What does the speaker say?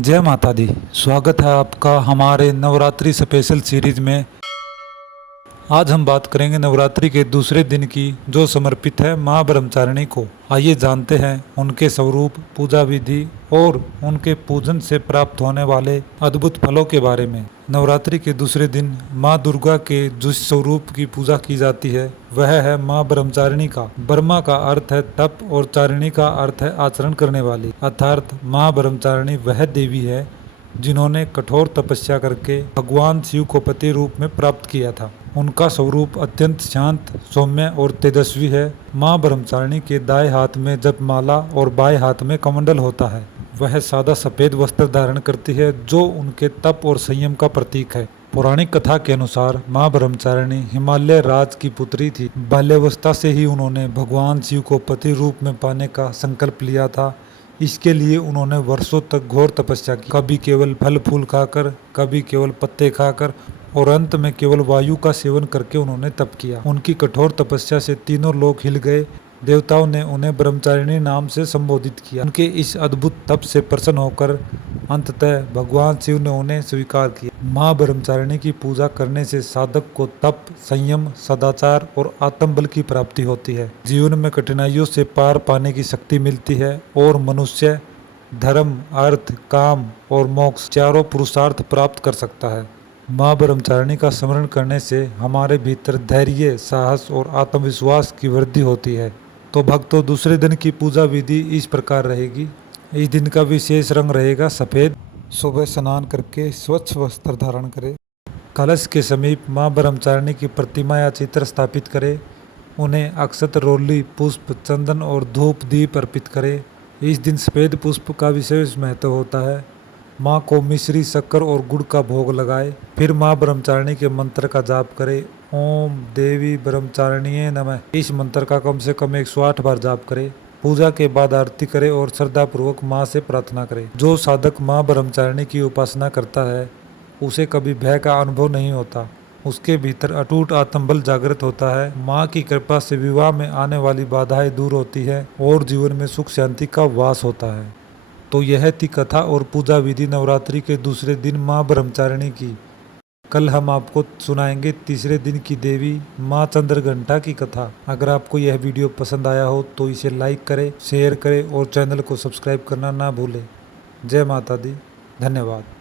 जय माता दी। स्वागत है आपका हमारे नवरात्रि स्पेशल सीरीज में। आज हम बात करेंगे नवरात्रि के दूसरे दिन की, जो समर्पित है मां ब्रह्मचारिणी को। आइए जानते हैं उनके स्वरूप, पूजा विधि और उनके पूजन से प्राप्त होने वाले अद्भुत फलों के बारे में। नवरात्रि के दूसरे दिन मां दुर्गा के जिस स्वरूप की पूजा की जाती है वह है मां ब्रह्मचारिणी का। ब्रह्मा का अर्थ है तप और चारिणी का अर्थ है आचरण करने वाली, अर्थात मां ब्रह्मचारिणी वह देवी है जिन्होंने कठोर तपस्या करके भगवान शिव को पति रूप में प्राप्त किया था। उनका स्वरूप अत्यंत शांत, सौम्य और तेजस्वी है। मां ब्रह्मचारिणी के दाएं हाथ में जपमाला और बाएं हाथ में कमंडल होता है। वह सादा सफेद वस्त्र धारण करती है जो उनके तप और संयम का प्रतीक है। पौराणिक कथा के अनुसार मां ब्रह्मचारिणी हिमालय राज की पुत्री थी। बाल्यावस्था से ही उन्होंने भगवान शिव को पति रूप में पाने का संकल्प लिया था। इसके लिए उन्होंने वर्षों तक घोर तपस्या की, कभी केवल फल फूल खाकर, कभी केवल पत्ते खाकर और अंत में केवल वायु का सेवन करके उन्होंने तप किया। उनकी कठोर तपस्या से तीनों लोक हिल गए। देवताओं ने उन्हें ब्रह्मचारिणी नाम से संबोधित किया। उनके इस अद्भुत तप से प्रसन्न होकर अंततः भगवान शिव ने उन्हें स्वीकार किया। मां ब्रह्मचारिणी की पूजा करने से साधक को तप, संयम, सदाचार और आत्मबल की प्राप्ति होती है। जीवन में कठिनाइयों से पार पाने की शक्ति मिलती है और मनुष्य धर्म, अर्थ, काम और मोक्ष चारों पुरुषार्थ प्राप्त कर सकता है। मां ब्रह्मचारिणी का स्मरण करने से हमारे भीतर धैर्य, साहस और आत्मविश्वास की वृद्धि होती है। तो भक्तों, दूसरे दिन की पूजा विधि इस प्रकार रहेगी। इस दिन का विशेष रंग रहेगा सफ़ेद। सुबह स्नान करके स्वच्छ वस्त्र धारण करें। कलश के समीप मां ब्रह्मचारिणी की प्रतिमा या चित्र स्थापित करें। उन्हें अक्षत, रोली, पुष्प, चंदन और धूप दीप अर्पित करें। इस दिन सफ़ेद पुष्प का विशेष महत्व होता है। माँ को मिश्री, शक्कर और गुड़ का भोग लगाए। फिर माँ ब्रह्मचारिणी के मंत्र का जाप करें। ओम देवी ब्रह्मचारिणीये नमः। इस मंत्र का कम से कम 108 बार जाप करें। पूजा के बाद आरती करें और श्रद्धापूर्वक माँ से प्रार्थना करें। जो साधक माँ ब्रह्मचारिणी की उपासना करता है उसे कभी भय का अनुभव नहीं होता। उसके भीतर अटूट आत्मबल जागृत होता है। माँ की कृपा से विवाह में आने वाली बाधाएं दूर होती है और जीवन में सुख शांति का वास होता है। तो यह थी कथा और पूजा विधि नवरात्रि के दूसरे दिन माँ ब्रह्मचारिणी की। कल हम आपको सुनाएंगे तीसरे दिन की देवी माँ चंद्रघंटा की कथा। अगर आपको यह वीडियो पसंद आया हो तो इसे लाइक करें, शेयर करें और चैनल को सब्सक्राइब करना ना भूलें। जय माता दी। धन्यवाद।